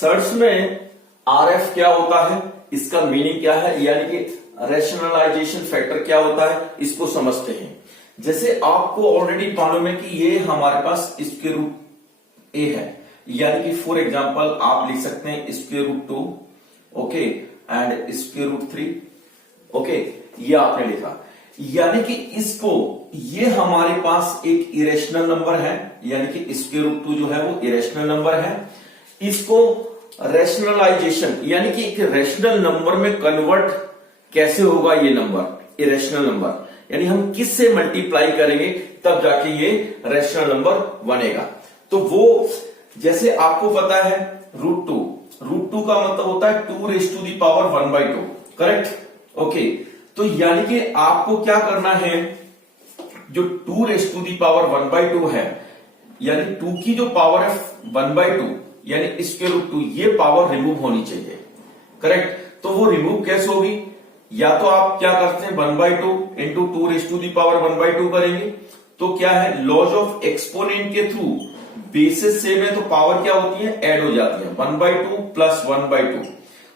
Search में RF क्या होता है, इसका मीनिंग क्या है, यानी कि रैशनलाइजेशन फैक्टर क्या होता है, इसको समझते हैं। जैसे आपको ऑलरेडी मालूम है कि ये हमारे पास स्क्वायर रूट ए है, यानी कि फॉर एग्जांपल आप लिख सकते हैं square root 2, okay, and square root 3, okay, ये आपने लिखा। यानी कि इसको, ये हमारे पास एक इरेशनल नंबर है, यानी कि स्क्वायर रूट 2 जो है वो इरेशनल नंबर है। इसको रैशनलाइजेशन यानी कि एक रैशनल नंबर में कन्वर्ट कैसे होगा ये नंबर, इरेशनल नंबर, यानी हम किस से मल्टीप्लाई करेंगे तब जाके ये रैशनल नंबर बनेगा। तो वो जैसे आपको पता है रूट टू का मतलब होता है 2 raised to the power 1/2, correct, okay. तो यानी कि आपको क्या करना है, जो 2 raised to the power 1/2 है, यानी 2 की जो पावर है 1/2 यानी स्क्वायर रूट 2, ये पावर रिमूव होनी चाहिए, करेक्ट। तो वो रिमूव कैसे होगी, या तो आप क्या करते हैं 1/2 into 2 raised to the power 1/2 करेंगे, तो क्या है लॉज ऑफ एक्सपोनेंट के थ्रू बेसिस सेम है तो पावर क्या होती है, ऐड हो जाती है, 1/2 plus 1/2,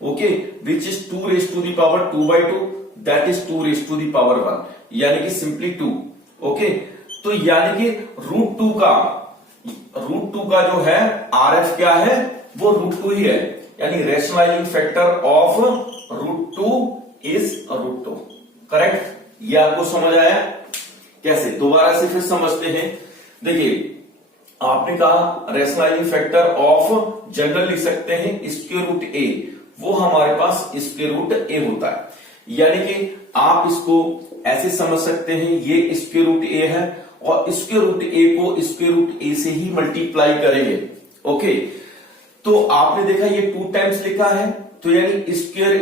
okay, which is 2 raised to the power 2/2, that is 2 raised to the power 1, यानी कि सिंपली 2, ओके। तो यानी कि रूट टू का जो है आरएफ क्या है, वो रूट 2 ही है, यानी rationalising factor of root 2 is root 2, correct. ये आपको समझ आया, कैसे, दोबारा से फिर समझते हैं। देखिए आपने कहा रैशनलाइजिंग फैक्टर ऑफ जनरल लिख सकते हैं स्क्वायर रूट ए, वो हमारे पास स्क्वायर रूट ए होता है, यानी कि आप इसको ऐसे समझ सकते हैं ये स्क्वायर रूट ए है और स्क्वायर रूट ए को स्क्वायर रूट ए से ही मल्टीप्लाई करेंगे, ओके। तो आपने देखा ये 2 टाइम्स लिखा है, तो यानी square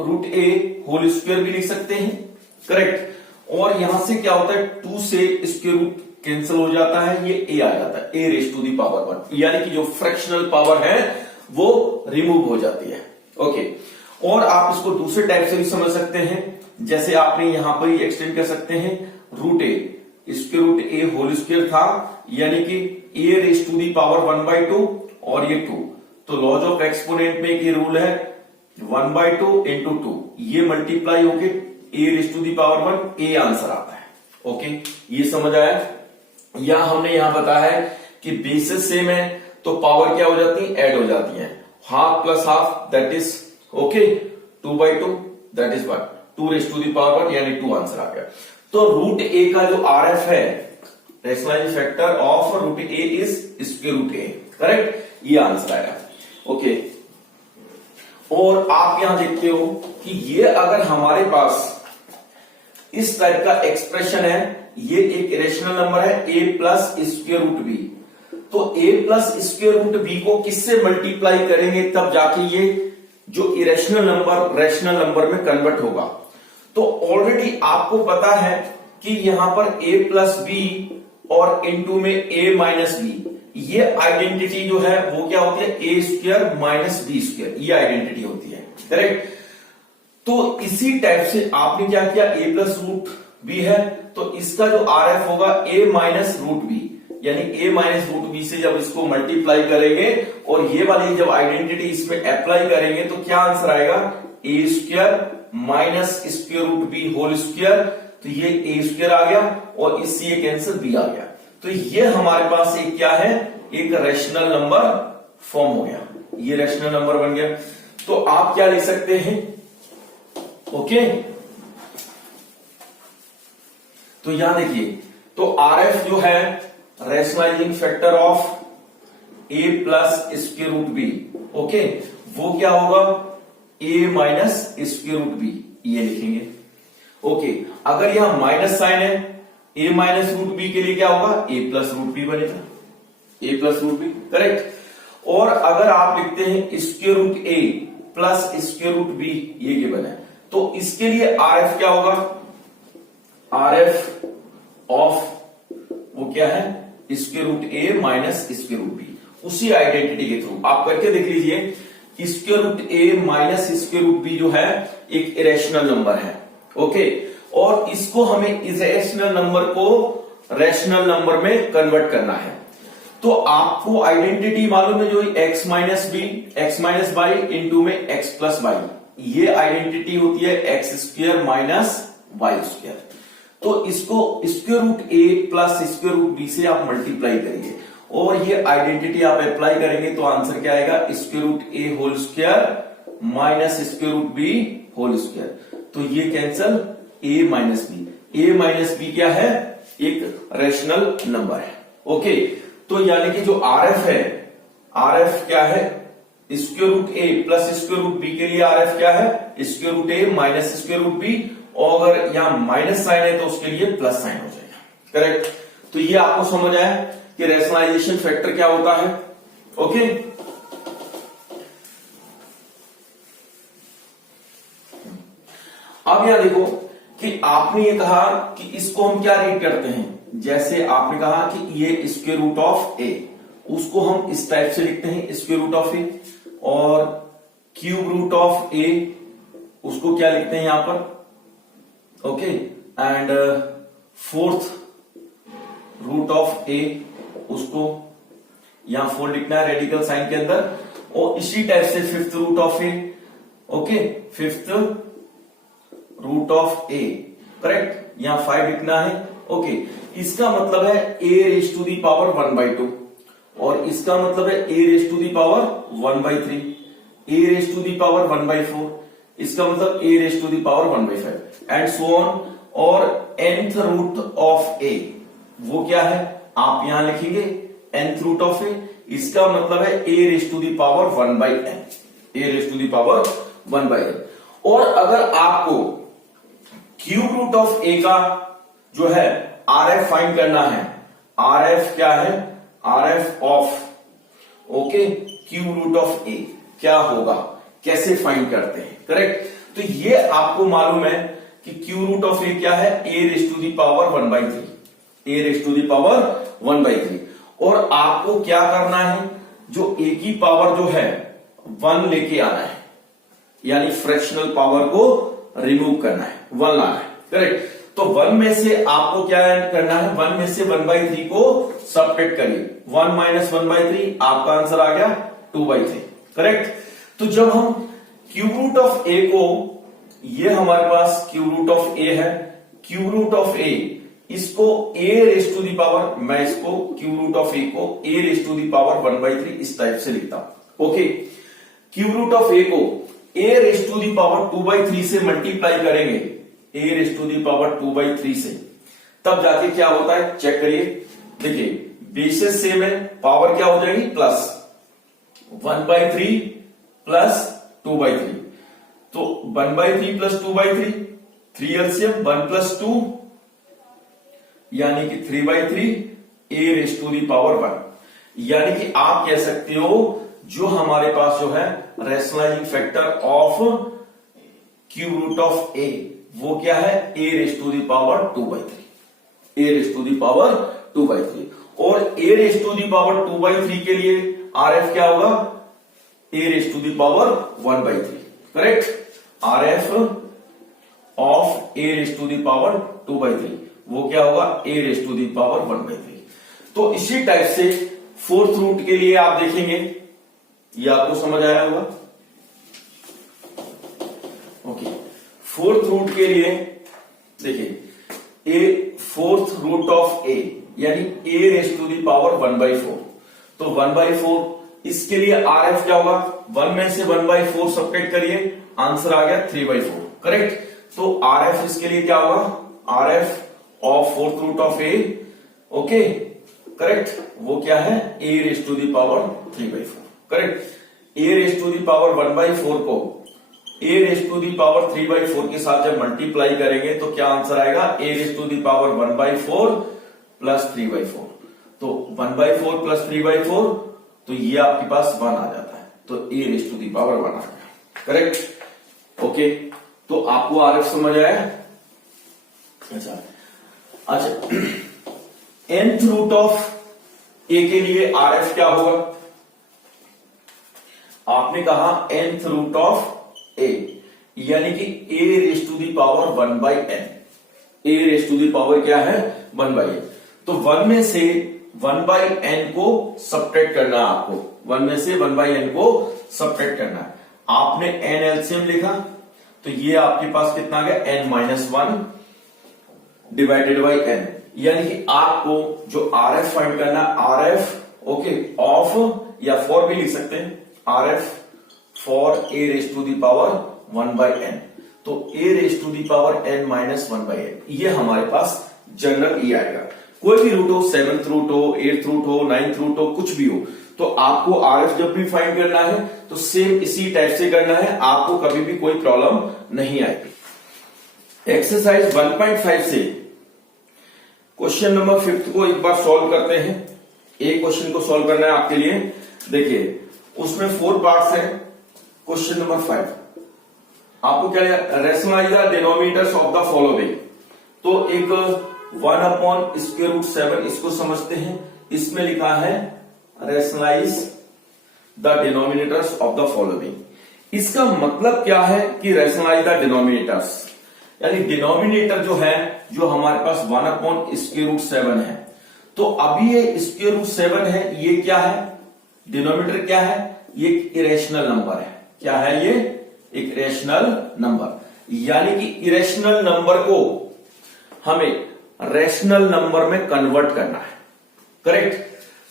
root a whole square भी लिख सकते हैं, करेक्ट। और यहां से क्या होता है 2 से स्क्वायर रूट कैंसिल हो जाता है, ये ए आ जाता है, ए रेज टू दी पावर 1, यानी कि जो फ्रैक्शनल पावर है वो रिमूव हो जाती है, ओके। और आप इसको दूसरे टाइप से भी समझ सकते हैं, जैसे आपने यहां पर ही एक्सटेंड कर सकते हैं root A, square root a whole square था, यानी कि ए रेज टू दी पावर 1/2 और ये 2, तो लॉज ऑफ एक्सपोनेंट में एक रूल है 1/2 इंटू 2, ये मल्टीप्लाई होके a raise to the power 1, a answer आता है, ओके। ये समझ आया। या हमने यहां बताया है कि बेसिस सेम है तो पावर क्या हो जाती है, ऐड हो जाती है, half plus half that is okay 2/2, that is what 2 raised to the power 1, यानी 2 आंसर आ गया। तो रूट ए का जो आरएफ है, rationalising factor of root a is square root a, correct, ये आंसर आएगा, ओके। और आप यहां देखते हो कि ये अगर हमारे पास इस टाइप का एक्सप्रेशन है, ये एक इरेशनल नंबर है a plus square root b, तो a plus square root b को किससे मल्टीप्लाई करेंगे तब जाके ये जो इरेशनल नंबर रैशनल नंबर में कन्वर्ट होगा। तो ऑलरेडी आपको पता है कि यहां पर a प्लस बी और इनटू में a माइनस बी, ये आइडेंटिटी जो है वो क्या होती है, a square minus b square, ये आइडेंटिटी होती है, करेक्ट। तो इसी टाइप से आपने क्या किया, a प्लस रूट बी है तो इसका जो आरएफ होगा a माइनस रूट बी, यानी a माइनस रूट बी से जब इसको मल्टीप्लाई करेंगे और ये वाली जब आइडेंटिटी इसमें अप्लाई करेंगे तो क्या आंसर आएगा, a square minus square root b whole square, तो ये a स्क्वायर आ गया और इससे ये कैंसिल b आ गया। तो ये हमारे पास एक क्या है, एक रैशनल नंबर फॉर्म हो गया, ये रैशनल नंबर बन गया। तो आप क्या लिख सकते हैं, ओके। तो यहां देखिए, तो आरएफ जो है rationalising factor of a plus square root b, okay, वो क्या होगा a minus square root b, ये लिखेंगे, ओके। अगर यहां माइनस साइन है a माइनस रूट बी के लिए क्या होगा, a प्लस रूट बी बनेगा, a plus root b, correct. और अगर आप लिखते हैं square root a plus square root b, ये क्या बना, तो इसके लिए आरएफ क्या होगा, आरएफ ऑफ वो क्या है स्क्वायर रूट ए माइनस स्क्वायर रूट बी, उसी आइडेंटिटी के थ्रू आप करके देख लीजिए। स्क्वायर रूट ए माइनस स्क्वायर रूट बी जो है एक इरेशनल नंबर है, ओके, और इसको हमें इरेशनल नंबर को रैशनल नंबर में कन्वर्ट करना है। तो आपको आइडेंटिटी मालूम है जो x minus b x minus y into में x प्लस वाई, ये आइडेंटिटी होती है x square minus y square. तो इसको square root a plus square root b से आप मल्टीप्लाई करिए और ये आइडेंटिटी आप अप्लाई करेंगे तो आंसर क्या आएगा, square root a whole square minus square root b whole square. तो ये कैंसल a माइनस बी क्या है, एक रेशनल नंबर है। ओके, तो यानी कि जो RF है, RF क्या है, square root a plus square root b के लिए RF क्या है, स्क्वायर रूट ए माइनस स्क्वायर रूट बी, और अगर यहां माइनस साइन है तो उसके लिए प्लस साइन हो जाएगा। करेक्ट, तो ये आपको समझ आया कि रैशनलाइजेशन फैक्टर क्या होता है। ओके, अब यहां देखो कि आपने ये कहा कि इसको हम क्या रीड करते हैं, जैसे आपने कहा कि ये स्क्वायर रूट ऑफ ए, उसको हम इस टाइप से लिखते हैं स्क्वायर रूट ऑफ ए, और क्यूब रूट ऑफ ए उसको क्या लिखते हैं यहां पर, okay, and fourth root of a उसको यहां 4 लिखना है रेडिकल साइन के अंदर, और इसी टाइप से fifth root of a, okay, fifth root of a, correct, यहां 5 लिखना है। ओके, इसका मतलब है a raise to the power 1/2, और इसका मतलब है a raise to the power 1/3, a raise to the power 1/4, इसका मतलब a raise to the power 1/5 एंड सो ऑन। और nth रूट ऑफ a वो क्या है, आप यहां लिखेंगे nth रूट ऑफ a, इसका मतलब है a raise to the power 1/n, a raise to the power 1/n। और अगर आपको क्यूब रूट ऑफ a का जो है RF फाइंड करना है, RF क्या है, RF of, okay, cube root of a क्या होगा, कैसे फाइंड करते हैं, करेक्ट। तो ये आपको मालूम है कि क्यूब रूट ऑफ a क्या है, a raise to the power 1/3, a raise to the power 1/3, और आपको क्या करना है, जो a की पावर जो है 1 लेके आना है, यानी फ्रैक्शनल पावर को रिमूव करना है, 1 लाना है, करेक्ट। तो 1 में से आपको क्या करना है, 1 में से 1/3 को सबट्रैक्ट करिए, 1 माइनस 1/3, आपका आंसर आ गया 2/3, करेक्ट। तो जब हम क्यूब रूट ऑफ a को, ये हमारे पास क्यूब रूट ऑफ a है, क्यूब रूट ऑफ a, इसको a raise to the power, मैं इसको क्यूब रूट ऑफ a को a raise to the power 1/3 इस टाइप से लिखता हूं। ओके, क्यूब रूट ऑफ a को a raise to the power 2/3 से मल्टीप्लाई करेंगे, a raise to the power 2/3 से, तब जाके क्या होता है, चेक करिए। देखिए बेसिस सेम है, पावर क्या हो जाएगी, प्लस 1/3 प्लस 2/3, तो 1/3 प्लस 2/3, 3 एलसीएम 1 प्लस 2 यानी कि 3/3 a raise to the power 1, यानी कि आप कह सकते हो जो हमारे पास जो है rationalising factor of cube root of a वो क्या है, a raise to the power 2/3, a raise to the power 2/3, और a raise to the power 2/3 के लिए RF क्या होगा, a raise to the power 1/3, correct. RF of a raise to the power 2/3 वो क्या होगा, a raise to the power 1/3। तो इसी टाइप से फोर्थ रूट के लिए आप देखेंगे, ये आपको समझ आया होगा। ओके, फोर्थ रूट के लिए देखिए a fourth root of a यानी a raise to the power 1/4, तो 1/4, इसके लिए RF क्या होगा, 1 में से 1/4 सबट्रैक्ट करिए, आंसर आ गया 3/4, करेक्ट। तो RF इसके लिए क्या होगा, RF of fourth root of a, okay, correct, वो क्या है, a raise to the power 3/4, correct. a raise to the power 1/4 को a raise to the power 3/4 के साथ जब मल्टीप्लाई करेंगे तो क्या आंसर आएगा, a raise to the power 1/4 plus 3/4, तो 1/4 प्लस 3/4, तो ये आपके पास 1 आ जाता है, तो a raise to the power 1 आ गया, करेक्ट। ओके, तो आपको RF समझ आया। अच्छा, nth रूट ऑफ a के लिए RF क्या होगा, आपने कहा nth रूट ऑफ a यानी कि a raise to the power 1/n, a raise to the power क्या है, 1/n। तो 1 में से 1/n को सब्ट्रैक्ट करना है आपको, 1 में से 1/n को सब्ट्रैक्ट करना है। आपने n एलसीएम लिखा तो ये आपके पास कितना आ गया, n-1 डिवाइडेड बाई n, यानी कि आपको जो RF फाइंड करना है, RF ओके ऑफ या फॉर भी लिख सकते हैं, RF for a raise to the power 1/n, तो a raise to the power n-1/n, ये हमारे पास जनरल ये आएगा। कोई भी रूट हो, 7th रूट हो, 8th रूट हो, 9th रूट हो, कुछ भी हो, तो आपको RF जब भी फाइंड करना है तो सेम इसी टाइप से करना है, आपको कभी भी कोई प्रॉब्लम नहीं आएगी। एक्सरसाइज 1.5 से क्वेश्चन नंबर 5 को एक बार सॉल्व करते हैं। एक क्वेश्चन को सॉल्व करना है आपके लिए। देखिए उसमें 4 पार्ट्स हैं। क्वेश्चन नंबर 5 आपको क्या है, rationalise the denominators of the following. तो एक 1/√7 इसको समझते हैं, इसमें लिखा है rationalise the denominators of the following. इसका मतलब क्या है कि रैशनलाइज द डिनोमिनेटर्स, यानी डिनोमिनेटर जो है, जो हमारे पास 1/√7 है, तो अभी ये √7 है, ये क्या है, डिनोमिनेटर क्या है, ये इरेशनल नंबर है। क्या है ये, एक इरेशनल नंबर, यानी कि इरेशनल नंबर को हमें रैशनल नंबर में कन्वर्ट करना है, करेक्ट।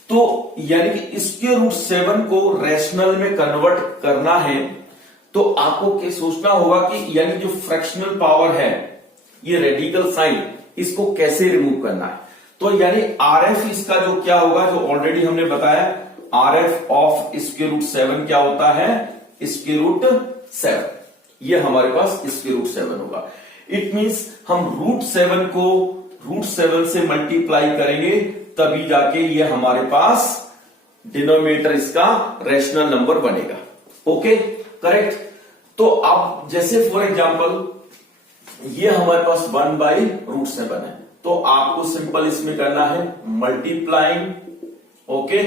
तो यानी कि √7 को रैशनल में कन्वर्ट करना है, तो आपको क्या सोचना होगा कि यानी जो फ्रैक्शनल पावर है, ये रेडिकल साइन, इसको कैसे रिमूव करना है। तो यानी RF इसका जो क्या होगा, जो ऑलरेडी हमने बताया, RF ऑफ √7 क्या होता है, √7, ये हमारे पास √7 होगा। इट मींस हम √7 को √7 से मल्टीप्लाई करेंगे, तभी जाके ये हमारे पास डिनोमिनेटर इसका रैशनल नंबर बनेगा। Okay correct. तो अब जैसे फॉर एग्जांपल ये हमारे पास 1/√7 है, तो आपको सिंपल इसमें करना है multiplying okay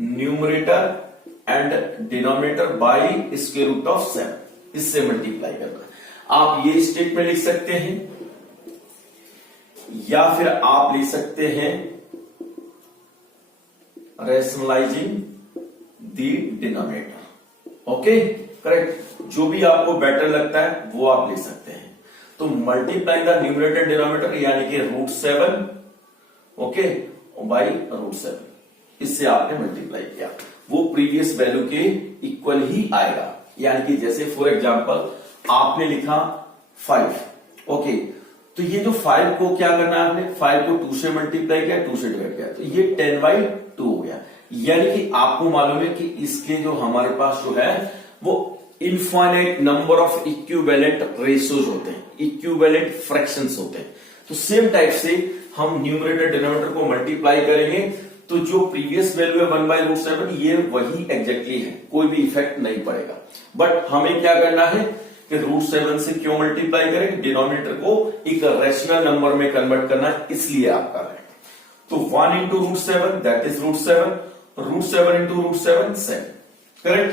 numerator and denominator by √7, इससे मल्टीप्लाई करना है। आप ये स्टेटमेंट लिख सकते हैं या फिर आप लिख सकते हैं rationalising the denominator. Okay correct, जो भी आपको बेटर लगता है वो आप लिख सकते हैं। तो मल्टीप्लाई द न्यूमरेटर डिनोमिनेटर यानी कि √7 ओके बाई √7, इससे आपने मल्टीप्लाई किया, वो प्रीवियस वैल्यू के इक्वल ही आएगा। यानी कि जैसे फॉर एग्जांपल आपने लिखा 5 ओके, तो ये जो 5 को क्या करना है, आपने 5 को 2 से मल्टीप्लाई किया, 2 से डिवाइड किया, तो ये 10/2 हो गया। यानी कि आपको मालूम है कि इसके जो हमारे पास जो है वो infinite number of equivalent ratios होते हैं, इक्विवेलेंट फ्रैक्शंस होते हैं। तो सेम टाइप से हम न्यूमरेटर डिनोमिनेटर को मल्टीप्लाई करेंगे, तो जो प्रीवियस वैल्यू है 1/√7 ये वही एग्जैक्टली है, कोई भी इफेक्ट नहीं पड़ेगा। बट हमें क्या करना है कि √7 से क्यों मल्टीप्लाई करें, डिनोमिनेटर को एक रैशनल नंबर में कन्वर्ट करना है, इसलिए आप कर रहे हैं। तो 1 × √7 दैट इज √7, √7 × √7 7, करेक्ट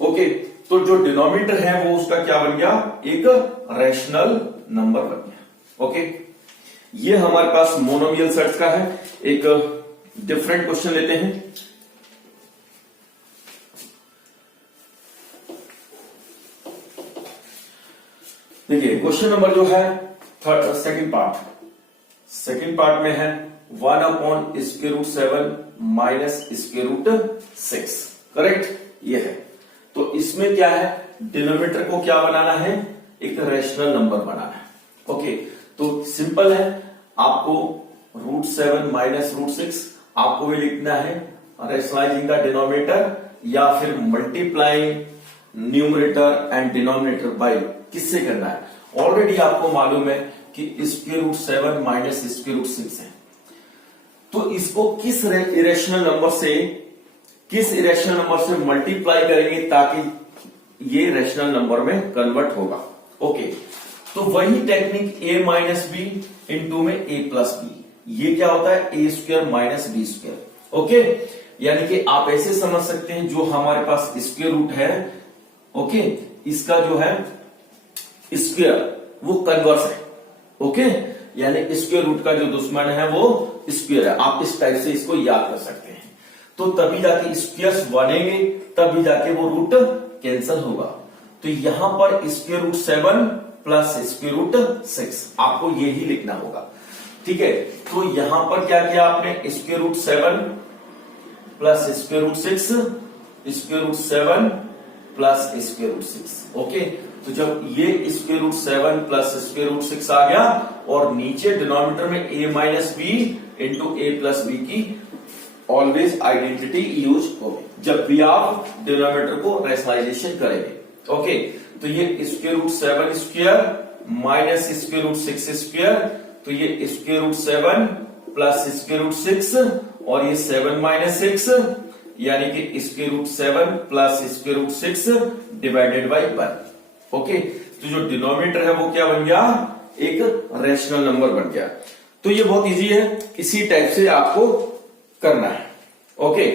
ओके। तो जो डिनोमिनेटर है वो उसका क्या बन गया, एक रैशनल नंबर बन गया। ओके, ये हमारे पास मोनोमियल सेट्स का है। एक डिफरेंट क्वेश्चन लेते हैं। देखिए क्वेश्चन नंबर जो है सेकंड पार्ट में है 1/√7 माइनस √6, करेक्ट ये है। तो इसमें क्या है, डिनोमिनेटर को क्या बनाना है, एक रैशनल नंबर बनाना है। ओके, तो सिंपल है, आपको √7 माइनस √6 आपको भी लिखना है रैशनलाइजिंग द डिनोमिनेटर, या फिर multiplying numerator and denominator bye किससे करना है। ऑलरेडी आपको मालूम है कि √7 माइनस √6 है, तो इसको किस इरेशनल नंबर से मल्टीप्लाई करेंगे ताकि ये रैशनल नंबर में कन्वर्ट होगा। ओके, तो वही technique a minus b into में a प्लस बी, ये क्या होता है a² माइनस b²। ओके, यानी कि आप ऐसे समझ सकते हैं, जो हमारे पास स्क्वायर रूट है ओके, इसका जो है स्क्वायर वो कन्वर्स है। ओके, यानी स्क्वायर रूट का जो दुश्मन है वो स्क्वायर है। आप इस टाइप से इसको याद कर सकते हैं। तो तभी जाके स्क्वायर्स बनेंगे, तभी जाके वो रूट कैंसिल होगा। तो यहां पर square root 7 plus square root 6 आपको यही लिखना होगा, ठीक है। तो यहां पर क्या किया आपने, square root 7 plus square root 6, square root 7 plus square root 6। Okay, तो जब ये square root 7 plus square root 6 आ गया और नीचे डिनोमिनेटर में a minus b into a plus b की ऑलवेज आइडेंटिटी यूज होगी जब भी आप डिनोमिनेटर को रैशनलाइजेशन करेंगे। ओके, तो ये square root 7 square minus square root 6 square, तो ये square root 7 plus square root 6 और ये 7 माइनस 6 यानी कि square root 7 plus square root 6 divided by 1। ओके, तो जो डिनोमिनेटर है वो क्या बन गया, एक रैशनल नंबर बन गया। तो ये बहुत इजी है, इसी टाइप से आपको करना है। ओके,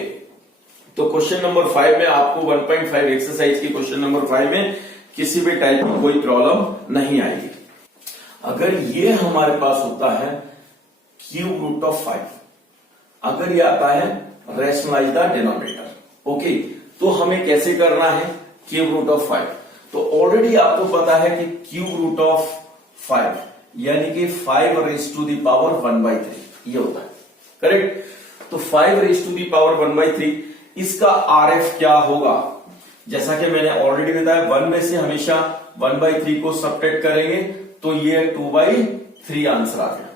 तो क्वेश्चन नंबर 5 में आपको 1.5 एक्सरसाइज की क्वेश्चन नंबर 5 में किसी भी टाइप की कोई प्रॉब्लम नहीं आएगी। अगर ये हमारे पास होता है क्यूब रूट ऑफ 5, अगर ये आता है रैशनलाइज द डिनोमिनेटर, ओके, तो हमें कैसे करना है क्यूब रूट ऑफ 5। तो ऑलरेडी आपको पता है कि क्यूब रूट ऑफ 5 यानी कि 5 रेज टू द पावर 1/3 ये होता है, करेक्ट। तो 5 रेज टू द पावर 1/3 इसका RF क्या होगा, जैसा कि मैंने ऑलरेडी बताया 1 में से हमेशा 1/3 को सब्ट्रैक्ट करेंगे तो ये 2/3 आंसर आ गया।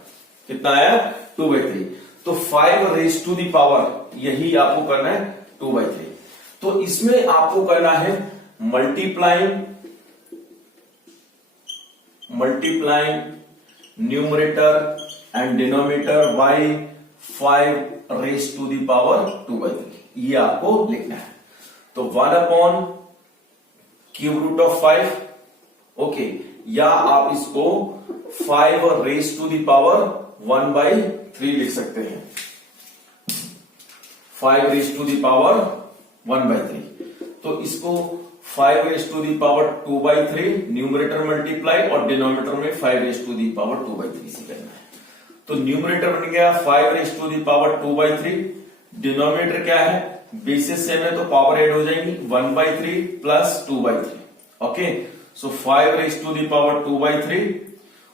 कितना आया, 2/3। तो 5 रेज टू द पावर यही आपको करना है 2/3। तो इसमें आपको करना है multiplying numerator and denominator by 5 raise to the power 2/3 ये आपको लिखना है। तो 1 upon cube root of 5, okay, या आप इसको 5 रेज टू द पावर 1/3 लिख सकते हैं। 5 रेज टू द पावर 1/3, तो इसको 5 raise to the power 2/3 numerator multiply और डिनोमिनेटर में 5 रेज टू द पावर 2/3 से करना है। तो न्यूमरेटर बन गया 5 raise to the power 2/3, denominator क्या है, बेसिस सेम है तो पावर ऐड हो जाएंगी 1/3 plus 2/3। Okay, so 5 raise to the power 2/3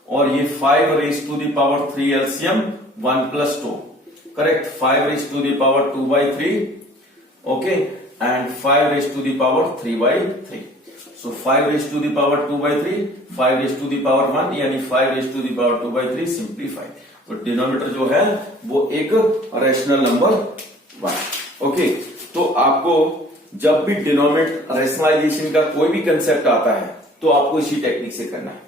और ये 5 raise to the power 3 LCM 1 plus 2, correct. 5 raise to the power 2/3, okay, and 5 raise to the power 3/3। So 5 raise to the power 2/3, 5 raise to the power 1 यानी 5 raise to the power 2/3 simplify. तो denominator जो है वो एक rational number 1। ओके, तो आपको जब भी डिनोमिनेटर रैशनलाइजेशन का कोई भी कंसेप्ट आता है तो आपको इसी टेक्निक से करना है।